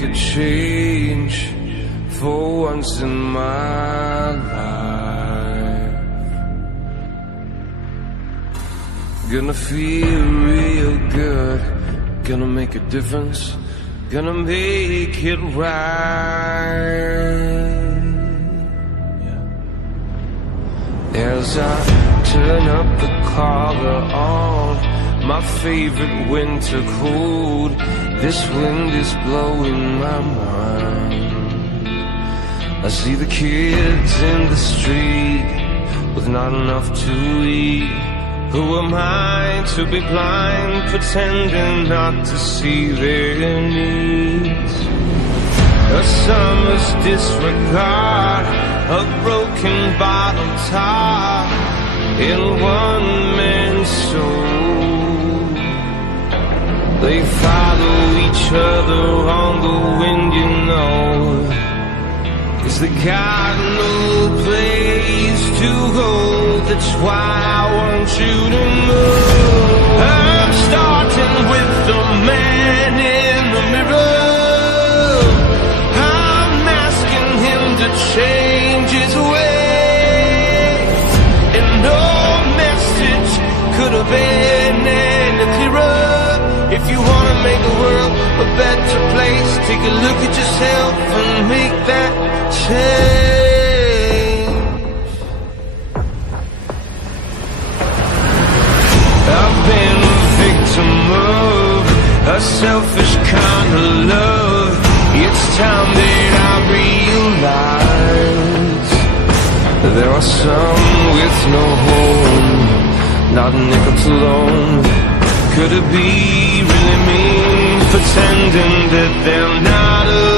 make a change for once in my life. Gonna feel real good, gonna make a difference, gonna make it right. As I turn up the collar on my favorite winter coat, this wind is blowing my mind. I see the kids in the street with not enough to eat. Who am I to be blind, pretending not to see their needs? A summer's disregard, a broken bottle top in one man's soul. They follow each other on the wind, you know, 'cause they got no place to go. That's why I want you to know I'm starting with the man in the mirror. I'm asking him to change his ways, and no message could have been any clearer. If you wanna make the world a better place, take a look at yourself and make that change. I've been a victim of a selfish kind of love. It's time that I realize there are some with no home, not nickels alone. Could it be really mean, pretending that they're not alone?